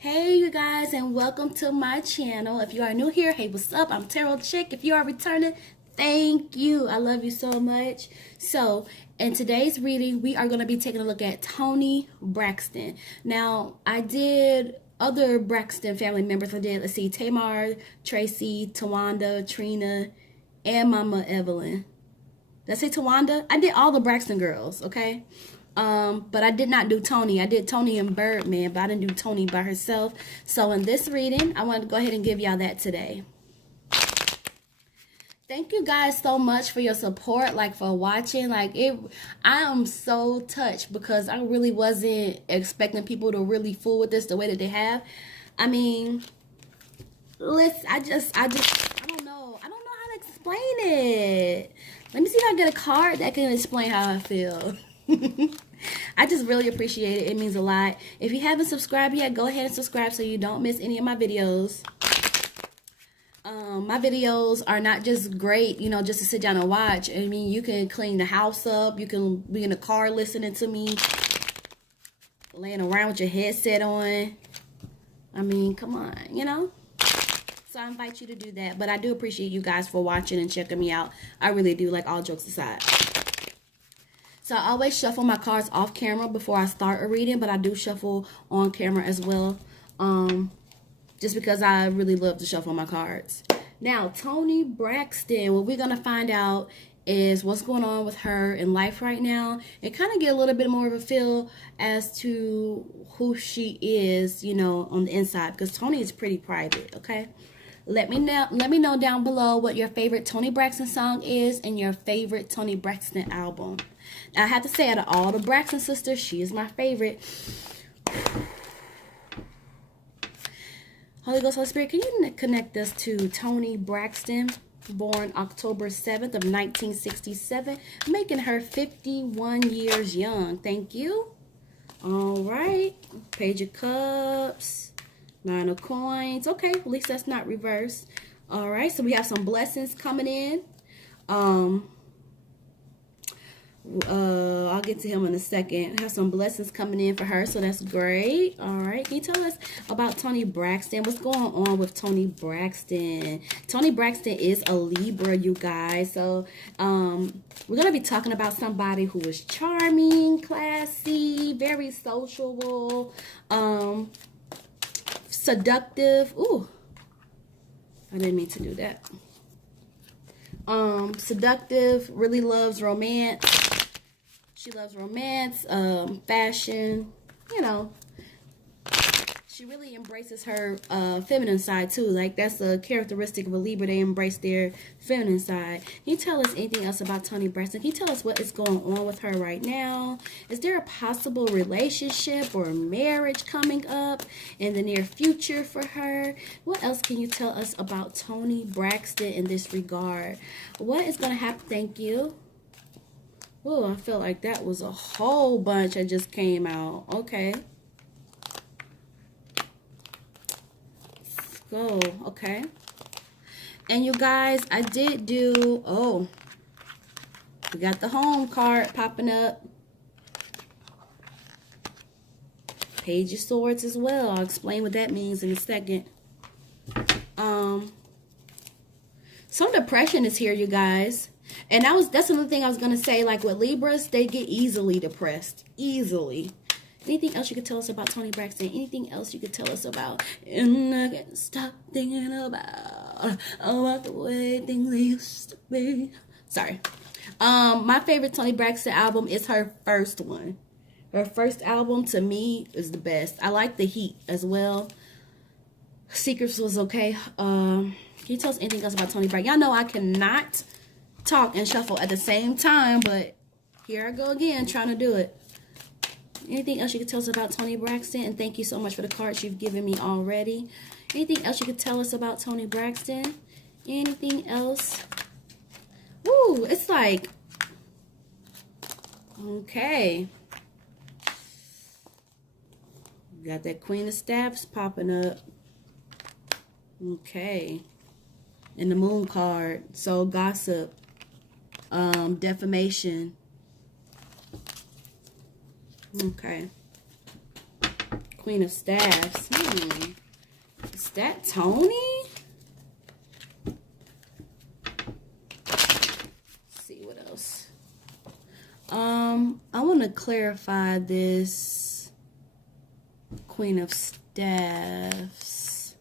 Hey you guys, and welcome to my channel. If you are new here, hey, what's up? I'm Imtarotchick. If you are returning, thank you. I love you so much. So in today's reading, we are going to be taking a look at Toni Braxton. Now, I did other Braxton family members. I did, let's see, Tamar, Tracy, Tawanda, Trina, and Mama Evelyn. Did I say Tawanda? I did all the Braxton girls, okay? But I did not do Toni. I did Toni and BIRDMAN, but I didn't do Toni by herself. So in this reading, I wanted to go ahead and give y'all that today. Thank you guys so much for your support, for watching. I am so touched because I really wasn't expecting people to really fool with this the way that they have. I mean, listen, I don't know. I don't know how to explain it. Let me see if I get a card that can explain how I feel. I just really appreciate it. It means a lot. If you haven't subscribed yet, go ahead and subscribe so you don't miss any of my videos. My videos are not just great, just to sit down and watch. I mean, you can clean the house up. You can be in the car listening to me, laying around with your headset on. I mean, come on, So I invite you to do that. But I do appreciate you guys for watching and checking me out. I really do, all jokes aside. So I always shuffle my cards off camera before I start a reading, but I do shuffle on camera as well, just because I really love to shuffle my cards. Now, Toni Braxton, what we're going to find out is what's going on with her in life right now, and kind of get a little bit more of a feel as to who she is, on the inside, because Toni is pretty private, okay? Let me know down below what your favorite Toni Braxton song is and your favorite Toni Braxton album. Now, I have to say, out of all the Braxton sisters, she is my favorite. Holy Ghost, Holy Spirit, can you connect us to Toni Braxton, born October 7th of 1967, making her 51 years young. Thank you. All right. Page of Cups. Nine of Coins. Okay, at least that's not reversed. All right, so we have some blessings coming in. I'll get to him in a second. I have some blessings coming in for her, so that's great. All right, can you tell us about Toni Braxton? What's going on with Toni Braxton? Toni Braxton is a Libra, you guys. So we're going to be talking about somebody who is charming, classy, very sociable, seductive. Ooh, I didn't mean to do that. Seductive, really loves romance. She loves romance, fashion, She really embraces her feminine side too. That's a characteristic of a Libra. They embrace their feminine side. Can you tell us anything else about Toni Braxton? Can you tell us what is going on with her right now? Is there a possible relationship or marriage coming up in the near future for her? What else can you tell us about Toni Braxton in this regard? What is going to happen? Thank you. Oh, I felt like that was a whole bunch that just came out. Okay. Go. Okay. And you guys, I did do, we got the home card popping up. Page of Swords as well. I'll explain what that means in a second. Some depression is here, you guys. And that's another thing I was going to say. With Libras, they get easily depressed. Easily. Anything else you could tell us about Toni Braxton? Anything else you could tell us about? And I can't stop thinking about the way things used to be. Sorry. My favorite Toni Braxton album is her first one. Her first album, to me, is the best. I like The Heat as well. Secrets was okay. Can you tell us anything else about Toni Braxton? Y'all know I cannot talk and shuffle at the same time, but here I go again trying to do it. Anything else you could tell us about Toni Braxton? And thank you so much for the cards you've given me already. Anything else you could tell us about Toni Braxton? Anything else? Ooh, it's okay. Got that Queen of Staffs popping up. Okay. And the Moon card. So, gossip. Defamation. Okay. Queen of Staffs. Is that Toni? Let's see what else. I want to clarify this Queen of Staffs.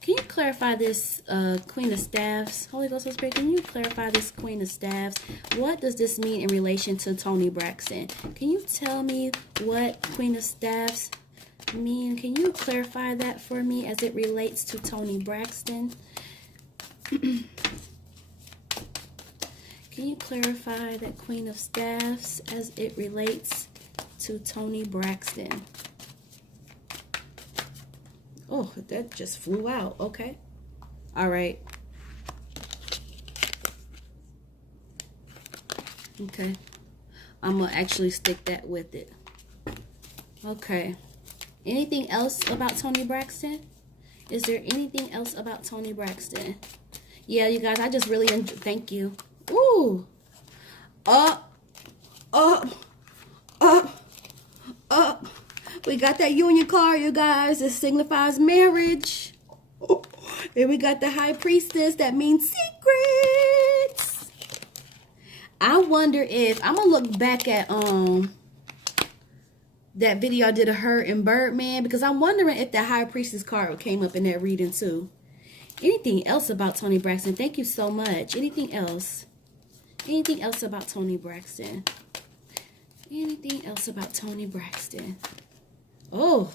Can you clarify this Queen of Staffs? Holy Ghost, Holy Spirit, can you clarify this Queen of Staffs? What does this mean in relation to Toni Braxton? Can you tell me what Queen of Staffs mean? Can you clarify that for me as it relates to Toni Braxton? Can you clarify that Queen of Staffs as it relates to Toni Braxton? Oh, that just flew out. Okay. All right. Okay. I'm going to actually stick that with it. Okay. Anything else about Toni Braxton? Is there anything else about Toni Braxton? Yeah, you guys, I just really enjoy. Thank you. Ooh. Up. We got that union card, you guys. It signifies marriage. And we got the High Priestess. That means secrets. I wonder if I'm gonna look back at that video I did of her and Birdman, because I'm wondering if the High Priestess card came up in that reading too. Anything else about Toni Braxton? Thank you so much. Anything else? Anything else about Toni Braxton? Anything else about Toni Braxton? Oh,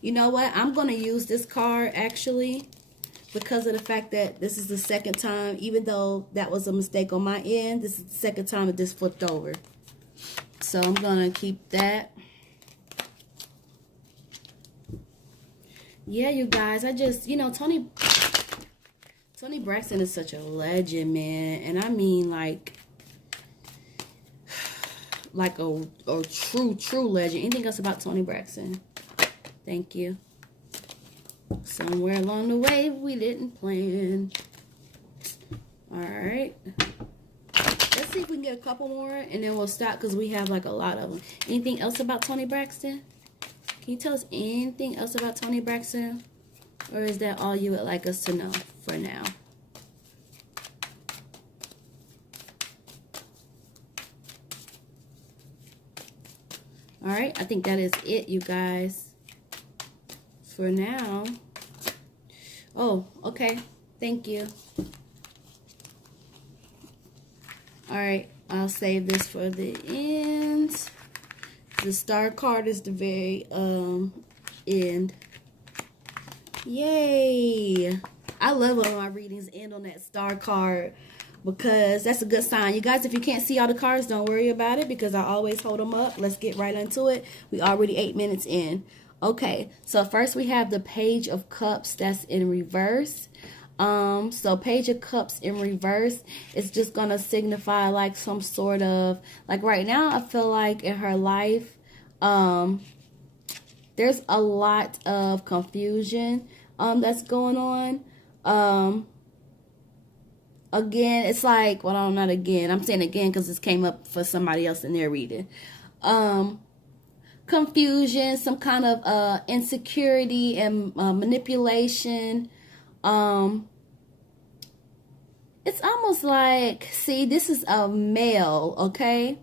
you know what? I'm going to use this card actually because of the fact that this is the second time, even though that was a mistake on my end, this is the second time that this flipped over. So I'm going to keep that. Yeah, you guys, I just, you know, Toni Braxton is such a legend, man. And I mean, like a true legend. Anything else about Toni Braxton? Thank you. Somewhere along the way, we didn't plan. All right. Let's see if we can get a couple more, and then we'll stop because we have like a lot of them. Anything else about Toni Braxton? Can you tell us anything else about Toni Braxton? Or is that all you would like us to know for now? All right, I think that is it, you guys, for now. Oh, okay. Thank you. All right, I'll save this for the end. The star card is the very end. Yay! I love when my readings end on that star card, because that's a good sign. You guys, if you can't see all the cards, don't worry about it, because I always hold them up. Let's get right into it. We already 8 minutes in. Okay, so first we have the Page of Cups that's in reverse. So Page of Cups in reverse is just gonna signify like some sort of, like right now I feel like in her life, there's a lot of confusion that's going on. Again, it's like, well, I'm not again. I'm saying again because this came up for somebody else in their reading. Confusion, some kind of insecurity and manipulation. It's almost like, see, this is a male, okay?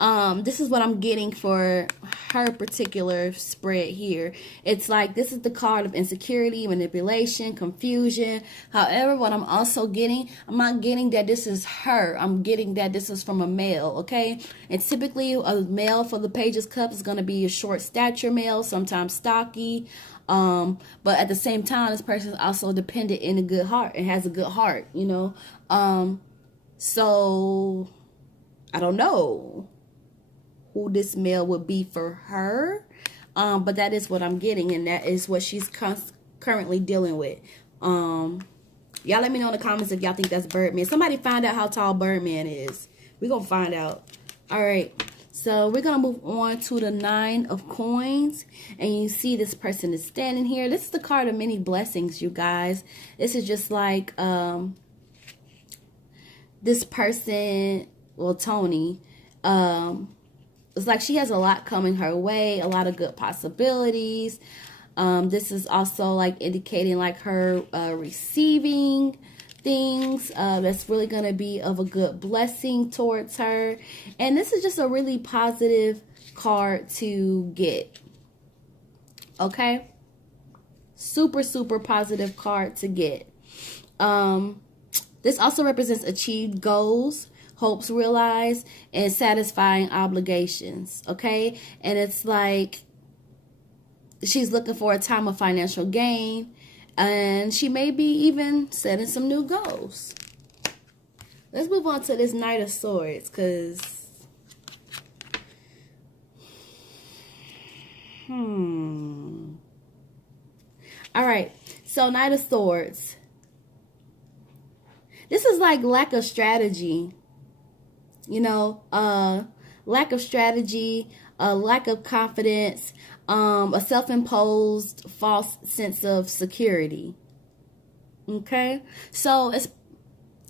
This is what I'm getting for her particular spread here. It's like this is the card of insecurity, manipulation, confusion. However, what I'm also getting, I'm not getting that this is her. I'm getting that this is from a male, okay? And typically a male for the Page of Cups is going to be a short stature male, sometimes stocky. But at the same time, this person is also dependent in a good heart and has a good heart, you know? So I don't know who this male would be for her, but that is what I'm getting, and that is what she's currently dealing with. Y'all let me know in the comments if y'all think that's Birdman. Somebody find out how tall Birdman is. We're gonna find out. All right, so we're gonna move on to the Nine of Coins, and you see this person is standing here. This is the card of many blessings, you guys. This is just like this person, well, Toni, it's like she has a lot coming her way, a lot of good possibilities. This is also like indicating like her receiving things that's really going to be of a good blessing towards her. And this is just a really positive card to get. Okay? Super, super positive card to get. This also represents achieved goals, hopes realized, and satisfying obligations. Okay? And it's like she's looking for a time of financial gain, and she may be even setting some new goals. Let's move on to this Knight of Swords, because all right, so Knight of Swords. This is like lack of strategy. You know, lack of strategy, lack of confidence, a self-imposed false sense of security. Okay? So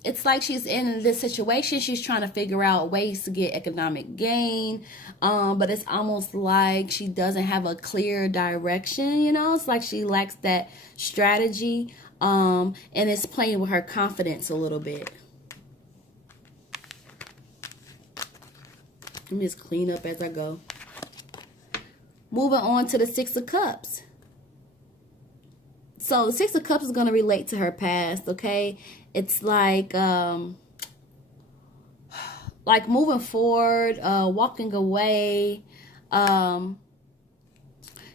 it's like she's in this situation. She's trying to figure out ways to get economic gain. But it's almost like she doesn't have a clear direction, you know? It's like she lacks that strategy. And it's playing with her confidence a little bit. Let me just clean up as I go. Moving on to the Six of Cups. So the Six of Cups is going to relate to her past, okay? It's like moving forward, walking away.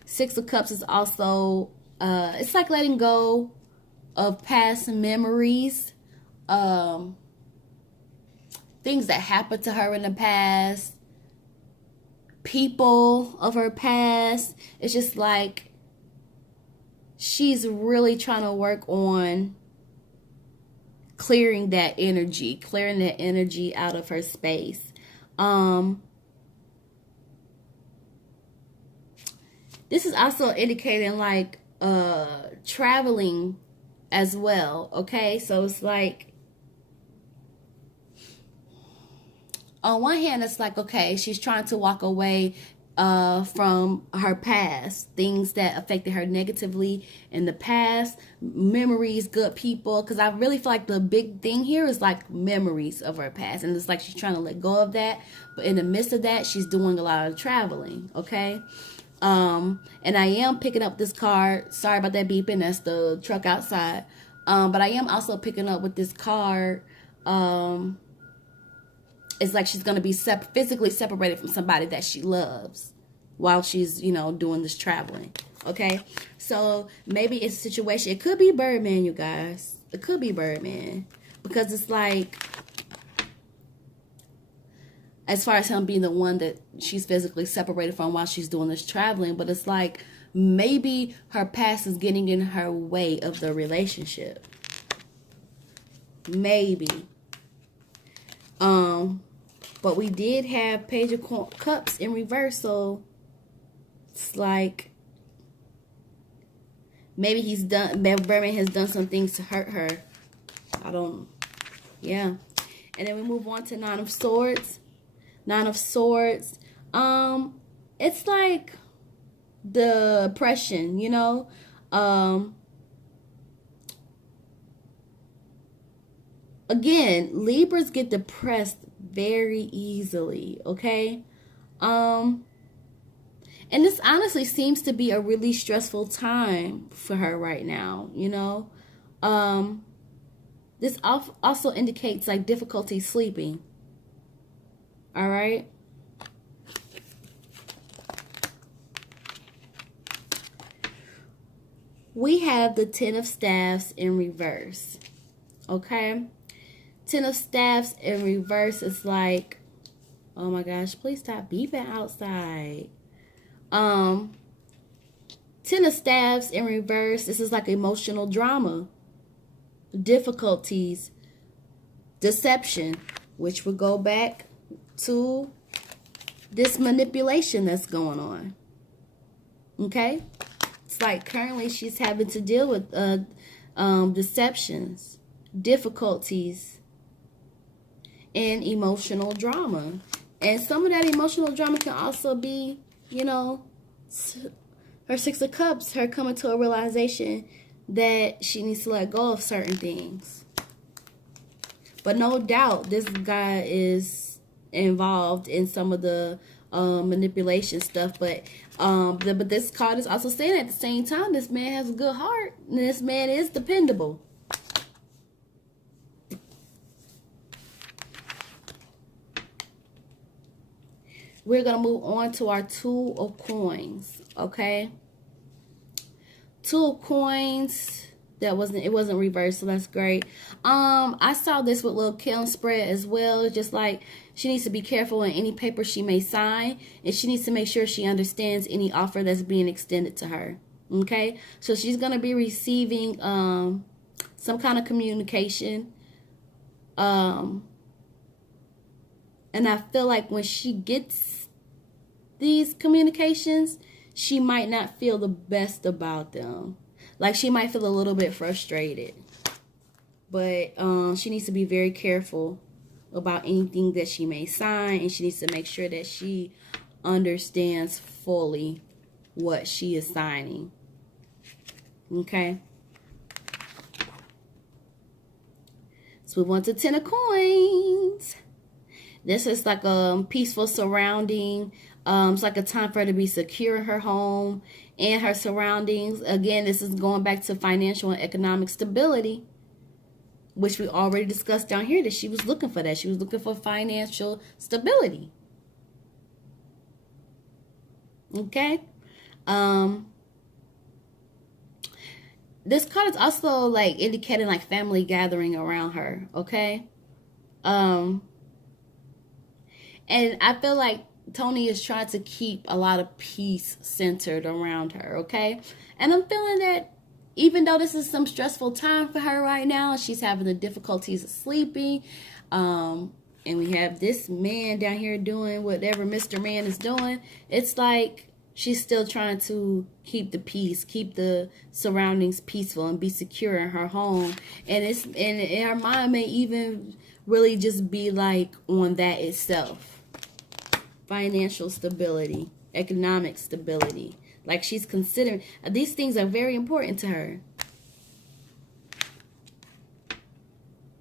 Six of Cups is also, it's like letting go of past memories, things that happened to her in the past, people of her past. It's just like she's really trying to work on clearing that energy out of her space. This is also indicating like traveling as well, okay? So it's like, on one hand, it's like, okay, she's trying to walk away from her past, things that affected her negatively in the past, memories, good people, because I really feel like the big thing here is like memories of her past, and it's like she's trying to let go of that, but in the midst of that, she's doing a lot of traveling, okay? And I am picking up this card. Sorry about that beeping. That's the truck outside. But I am also picking up with this card. It's like she's going to be physically separated from somebody that she loves while she's, you know, doing this traveling. Okay? So maybe it's a situation. It could be Birdman, you guys. It could be Birdman. Because it's like, as far as him being the one that she's physically separated from while she's doing this traveling, but it's like maybe her past is getting in her way of the relationship. Maybe. But we did have Page of Cups in reverse, so it's like maybe Birdman has done some things to hurt her. Yeah. And then we move on to Nine of Swords. Nine of Swords. It's like depression, you know. Again, Libras get depressed very easily, okay? And this honestly seems to be a really stressful time for her right now, you know? This also indicates like difficulty sleeping. All right? We have the Ten of Staffs in reverse. Okay? Ten of Staffs in reverse is like, oh my gosh, please stop beeping outside. Ten of Staffs in reverse, this is like emotional drama, difficulties, deception, which would go back to this manipulation that's going on. Okay? It's like currently she's having to deal with deceptions, difficulties, and emotional drama. And some of that emotional drama can also be, you know, her Six of Cups, her coming to a realization that she needs to let go of certain things. But no doubt, this guy is involved in some of the manipulation stuff. But this card is also saying at the same time, this man has a good heart. And this man is dependable. We're going to move on to our Two of Coins, okay? Two of Coins. It wasn't reversed, so that's great. I saw this with Lil' Kim spread as well. Just like she needs to be careful in any paper she may sign, and she needs to make sure she understands any offer that's being extended to her. Okay? So she's going to be receiving some kind of communication. And I feel like when she gets these communications, she might not feel the best about them. Like, she might feel a little bit frustrated. But she needs to be very careful about anything that she may sign. And she needs to make sure that she understands fully what she is signing. Okay? So we want the Ten of Coins. This is like a peaceful surrounding. It's like a time for her to be secure in her home and her surroundings. Again, this is going back to financial and economic stability, which we already discussed down here, that she was looking for that. She was looking for financial stability. Okay? This card is also like indicating like family gathering around her. Okay? And I feel like Toni is trying to keep a lot of peace centered around her, okay? And I'm feeling that even though this is some stressful time for her right now, she's having the difficulties of sleeping. And we have this man down here doing whatever Mr. Man is doing. It's like she's still trying to keep the peace, keep the surroundings peaceful, and be secure in her home. And her mind may even really just be like on that itself. Financial stability, economic stability. Like she's considering, these things are very important to her.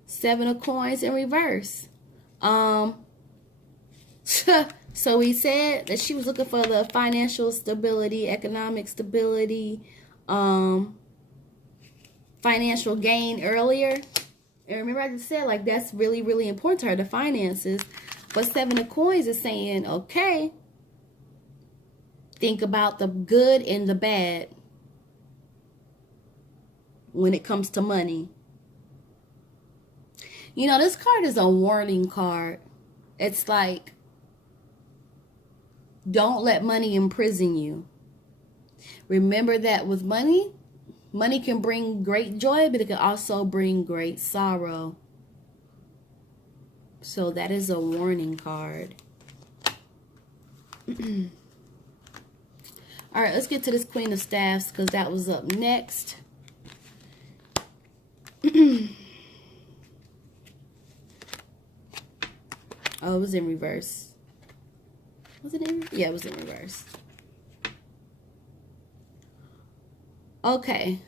Seven of Coins in reverse. So we said that she was looking for the financial stability, economic stability, financial gain earlier. And remember I just said like that's really, really important to her, the finances. But Seven of Coins is saying, okay, think about the good and the bad when it comes to money. You know, this card is a warning card. It's like, don't let money imprison you. Remember that with money can bring great joy, but it can also bring great sorrow. So that is a warning card. All right, let's get to this Queen of Staffs because that was up next. Oh, it was in reverse. Was it in? Yeah, it was in reverse. Okay.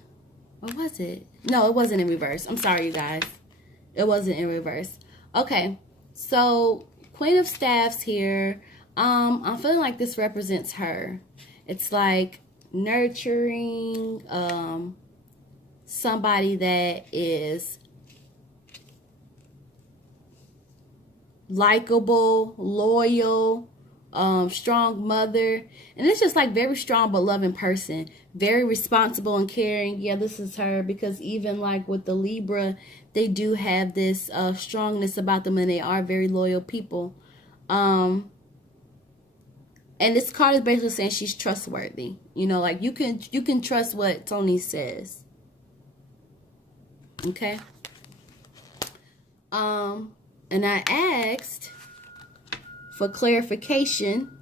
Or was it? No, it wasn't in reverse. I'm sorry, you guys. It wasn't in reverse. Okay. So, Queen of Staffs here, I'm feeling like this represents her. It's like nurturing, somebody that is likable, loyal, strong mother. And it's just like very strong but loving person. Very responsible and caring. Yeah, this is her because even like with the Libra, they do have this strongness about them and they are very loyal people. And this card is basically saying she's trustworthy. You know, like you can trust what Toni says. Okay? And I asked for clarification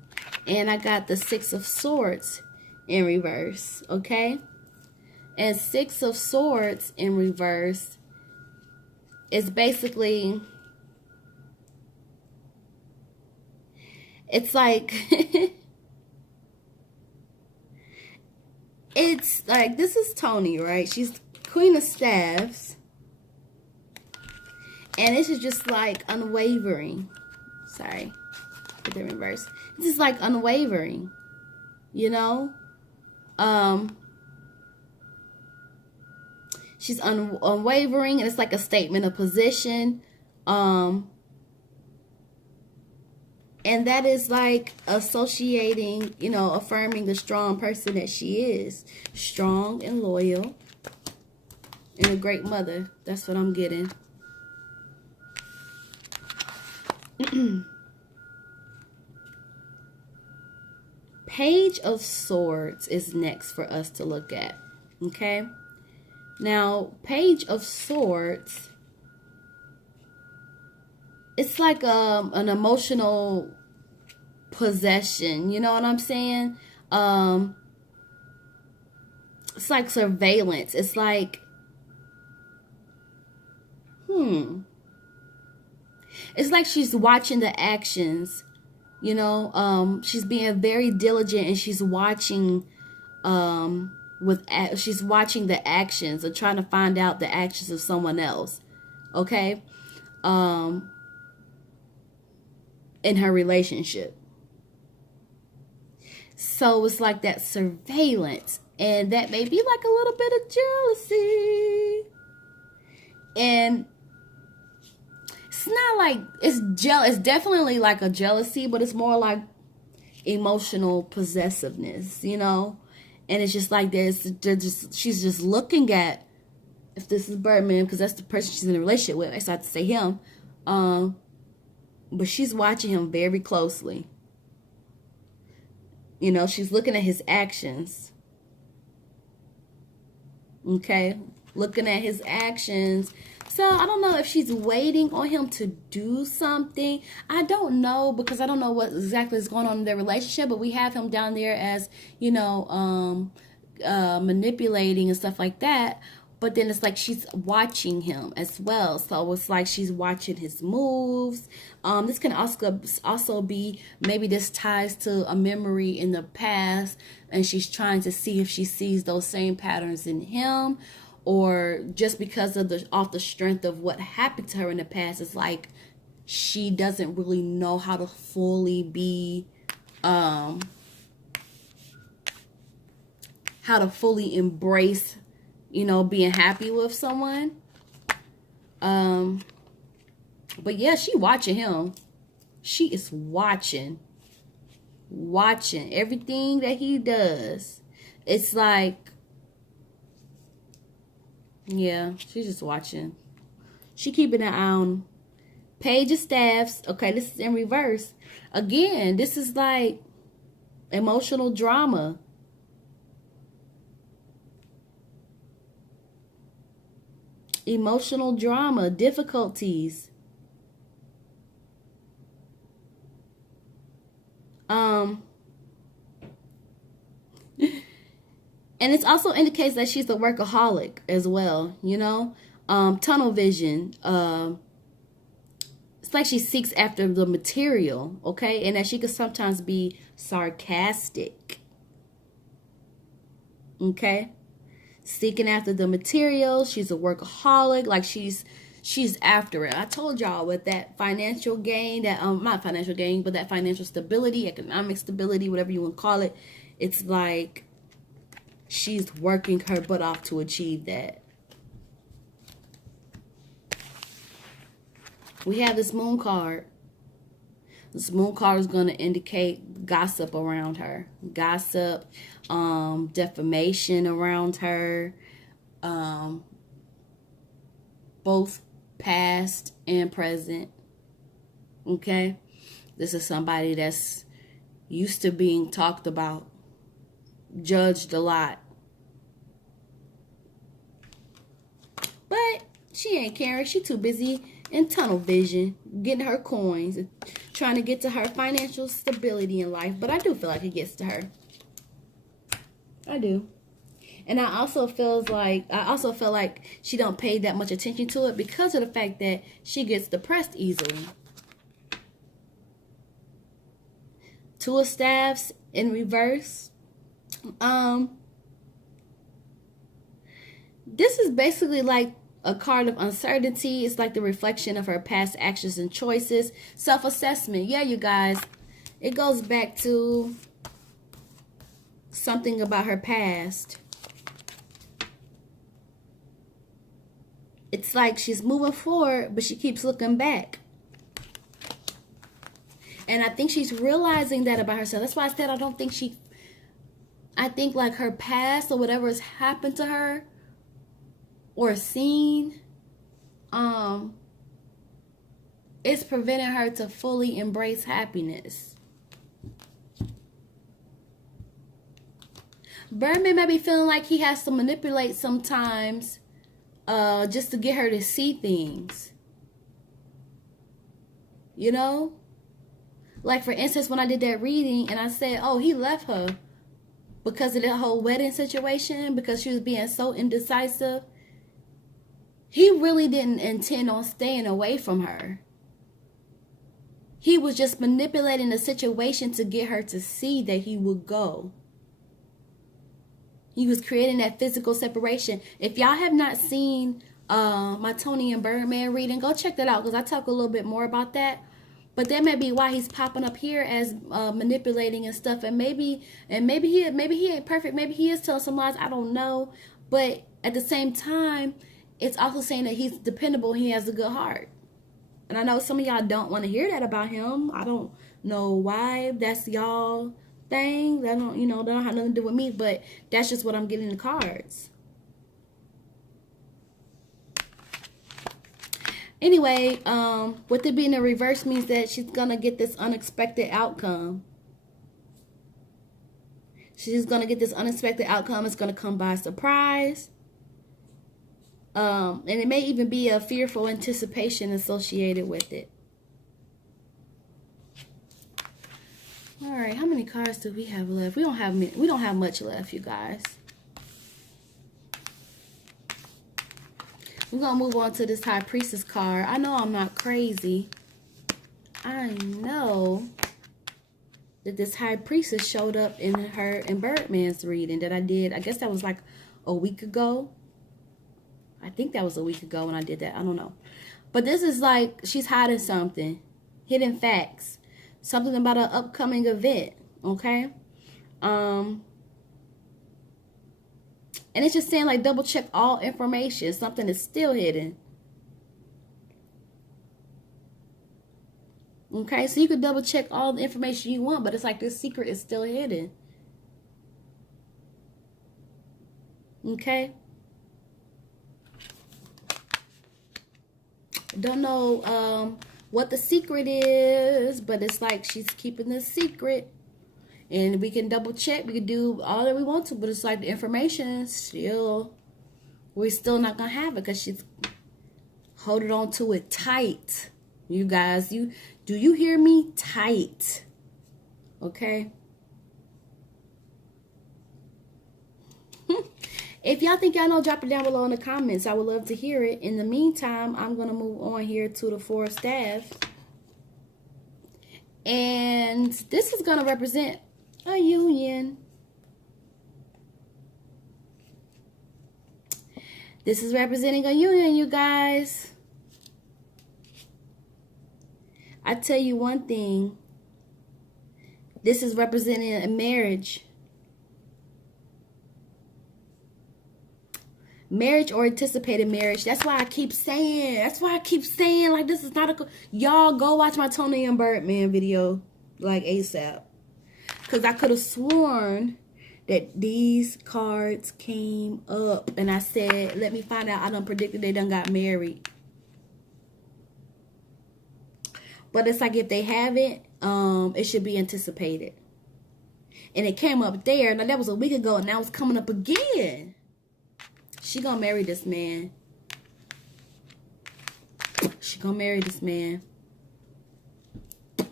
and I got the Six of Swords in reverse, okay? And Six of Swords in reverse is basically It's like, it's like, this is Toni, right? She's Queen of Staffs. And this is just like unwavering. Sorry, put them in reverse. This is like unwavering, you know? She's unwavering, and it's like a statement of position. And that is like associating, you know, affirming the strong person that she is. Strong and loyal. And a great mother. That's what I'm getting. Page of Swords is next for us to look at. Okay? Now, Page of Swords, it's like an emotional possession. You know what I'm saying? It's like surveillance. It's like, it's like she's watching the actions. You know, she's being very diligent, and she's watching, she's watching the actions and trying to find out the actions of someone else. Okay, in her relationship. So it's like that surveillance, and that may be like a little bit of jealousy, and it's not like it's definitely like a jealousy, but it's more like emotional possessiveness, you know. And it's just like she's just looking at, if this is Birdman, because that's the person she's in a relationship with, I just have to say him, but she's watching him very closely. You know, she's looking at his actions. Okay, looking at his actions. So I don't know if she's waiting on him to do something. I don't know, because I don't know what exactly is going on in their relationship. But we have him down there as, you know, manipulating and stuff like that. But then it's like she's watching him as well. So it's like she's watching his moves. This can also be, maybe this ties to a memory in the past, and she's trying to see if she sees those same patterns in him. Or just because of off the strength of what happened to her in the past, it's like she doesn't really know how to fully be, how to fully embrace, you know, being happy with someone. But yeah, she watching him. She is watching everything that he does. It's like, yeah, she's just watching. She keeping an eye on. Page of Staffs. Okay, this is in reverse. Again, this is like emotional drama. Emotional drama, difficulties. And it also indicates that she's a workaholic as well, you know. Tunnel vision. It's like she seeks after the material, okay? And that she could sometimes be sarcastic. Okay? Seeking after the material. She's a workaholic. Like she's after it. I told y'all with that financial gain, that not financial gain, but that financial stability, economic stability, whatever you want to call it. It's like she's working her butt off to achieve that. We have this moon card. This moon card is going to indicate gossip around her. Gossip, defamation around her. Both past and present. Okay? This is somebody that's used to being talked about. Judged a lot. But she ain't caring. She too busy in tunnel vision, getting her coins, and trying to get to her financial stability in life. But I do feel like it gets to her. I do. And I also feel like she don't pay that much attention to it because of the fact that she gets depressed easily. Two of Staffs in reverse. This is basically like a card of uncertainty. It's like the reflection of her past actions and choices. Self-assessment. Yeah, you guys. It goes back to something about her past. It's like she's moving forward, but she keeps looking back. And I think she's realizing that about herself. That's why I said I don't think she... I think like her past or whatever has happened to her or seen, it's preventing her to fully embrace happiness. Birdman may be feeling like he has to manipulate sometimes just to get her to see things. You know? Like, for instance, when I did that reading and I said, oh, he left her because of that whole wedding situation, because she was being so indecisive. He really didn't intend on staying away from her. He was just manipulating the situation to get her to see that he would go. He was creating that physical separation. If y'all have not seen my Toni and Birdman reading, go check that out because I talk a little bit more about that. But that may be why he's popping up here as manipulating and stuff. And maybe he ain't perfect. Maybe he is telling some lies. I don't know. But at the same time, it's also saying that he's dependable. He has a good heart. And I know some of y'all don't want to hear that about him. I don't know why. That's y'all thing. That don't, you know, that don't have nothing to do with me. But that's just what I'm getting in the cards. Anyway, with it being in reverse means that she's going to get this unexpected outcome. She's going to get this unexpected outcome. It's going to come by surprise. And it may even be a fearful anticipation associated with it. All right, how many cards do we have left? We don't have much left, you guys. We're going to move on to this High Priestess card. I know I'm not crazy. I know that this High Priestess showed up in Birdman's reading that I did. I guess that was like a week ago. I think that was a week ago when I did that. I don't know. But this is like she's hiding something. Hidden facts. Something about an upcoming event. Okay? And it's just saying, like, double check all information. Something is still hidden. Okay, so you could double check all the information you want, but it's like this secret is still hidden. Okay? Don't know what the secret is, but it's like she's keeping the secret. And we can double check. We can do all that we want to. But it's like the information still, we're still not going to have it because she's holding on to it tight. You guys, do you hear me? Tight. Okay? If y'all think y'all know, drop it down below in the comments. I would love to hear it. In the meantime, I'm going to move on here to the Four of Staffs. And this is going to represent a union. This is representing a union, you guys. I tell you one thing. This is representing a marriage. Marriage or anticipated marriage. That's why I keep saying. Like, this is not a... Y'all go watch my Toni and Birdman video. Like, ASAP. Because I could have sworn that these cards came up. And I said, let me find out. I done predicted they done got married. But it's like if they haven't, it should be anticipated. And it came up there. Now, that was a week ago. And now it's coming up again. She gonna marry this man. She gonna marry this man.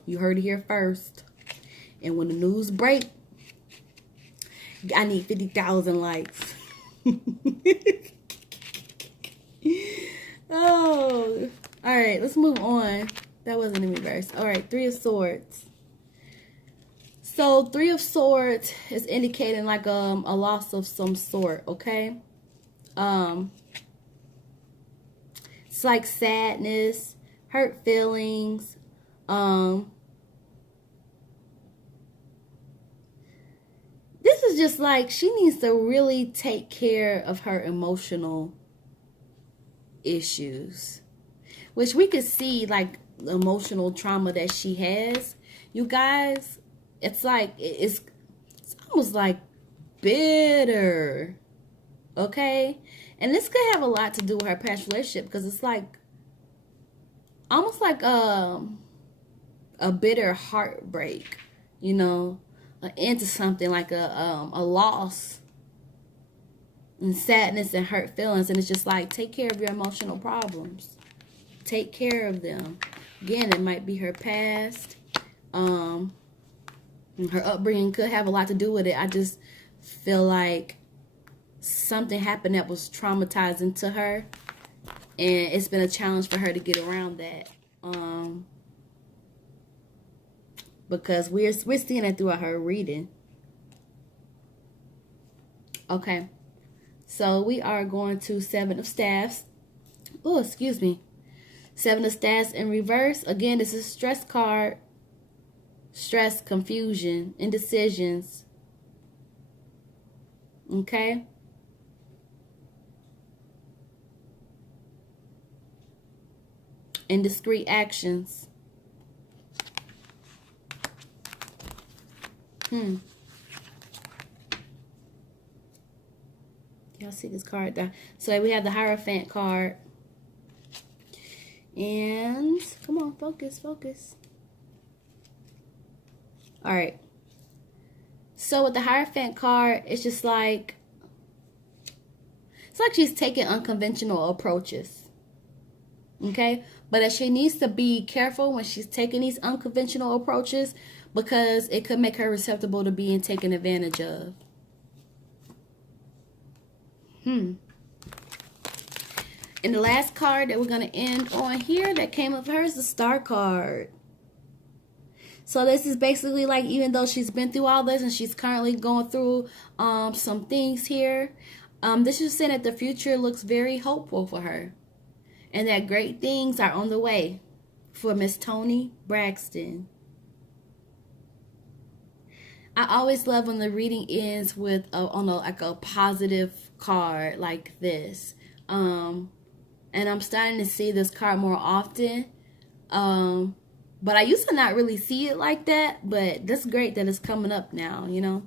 You heard it here first. And when the news break, I need 50,000 likes. Oh. Alright, let's move on. That wasn't in reverse. Alright, Three of Swords. So 3 of Swords is indicating like a loss of some sort, okay? It's like sadness, hurt feelings, this is just like she needs to really take care of her emotional issues, which we could see like the emotional trauma that she has. You guys, it's like it's almost like bitter, okay? And this could have a lot to do with her past relationship, because it's like almost like a bitter heartbreak, you know, into something like a loss and sadness and hurt feelings. And it's just like, take care of your emotional problems. Take care of them. Again, it might be her past. Her upbringing could have a lot to do with it. I just feel like something happened that was traumatizing to her, and it's been a challenge for her to get around that. Because we're seeing it throughout her reading. Okay, so we are going to 7 of Staffs. Oh, excuse me. 7 of Staffs in reverse. Again, this is a stress card. Stress, confusion, indecisions. Okay. Indiscreet actions. Y'all see this card down. So we have the Hierophant card. And come on, focus, focus. All right. So with the Hierophant card, it's just like, it's like she's taking unconventional approaches. Okay? But that she needs to be careful when she's taking these unconventional approaches, because it could make her susceptible to being taken advantage of. And the last card that we're going to end on here that came up for her is the Star card. So this is basically like, even though she's been through all this and she's currently going through some things here, this is saying that the future looks very hopeful for her, and that great things are on the way for Miss Toni Braxton. I always love when the reading ends with like a positive card like this. And I'm starting to see this card more often. But I used to not really see it like that. But that's great that it's coming up now, you know.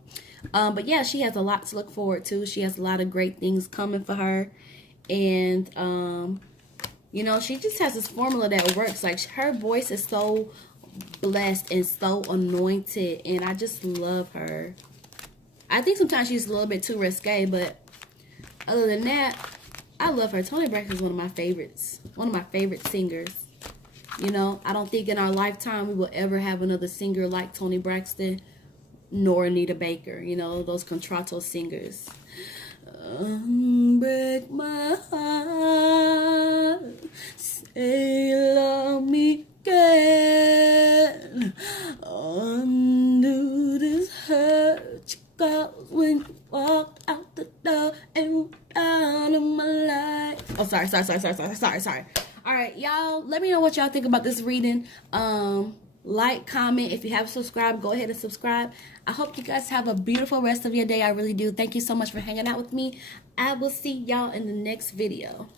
But yeah, she has a lot to look forward to. She has a lot of great things coming for her. And, you know, she just has this formula that works. Like, her voice is so blessed and so anointed, and I just love her. I think sometimes she's a little bit too risque, but other than that, I love her. Toni Braxton is one of my favorites. One of my favorite singers. You know, I don't think in our lifetime we will ever have another singer like Toni Braxton, nor Anita Baker. You know, those contralto singers. Break my heart, say you love me again, undo this hurt you caused when you walked out the door and out of my life. Oh, sorry. All right, y'all, let me know what y'all think about this reading. Like, comment. If you haven't subscribed, go ahead and subscribe. I hope you guys have a beautiful rest of your day. I really do. Thank you so much for hanging out with me. I will see y'all in the next video.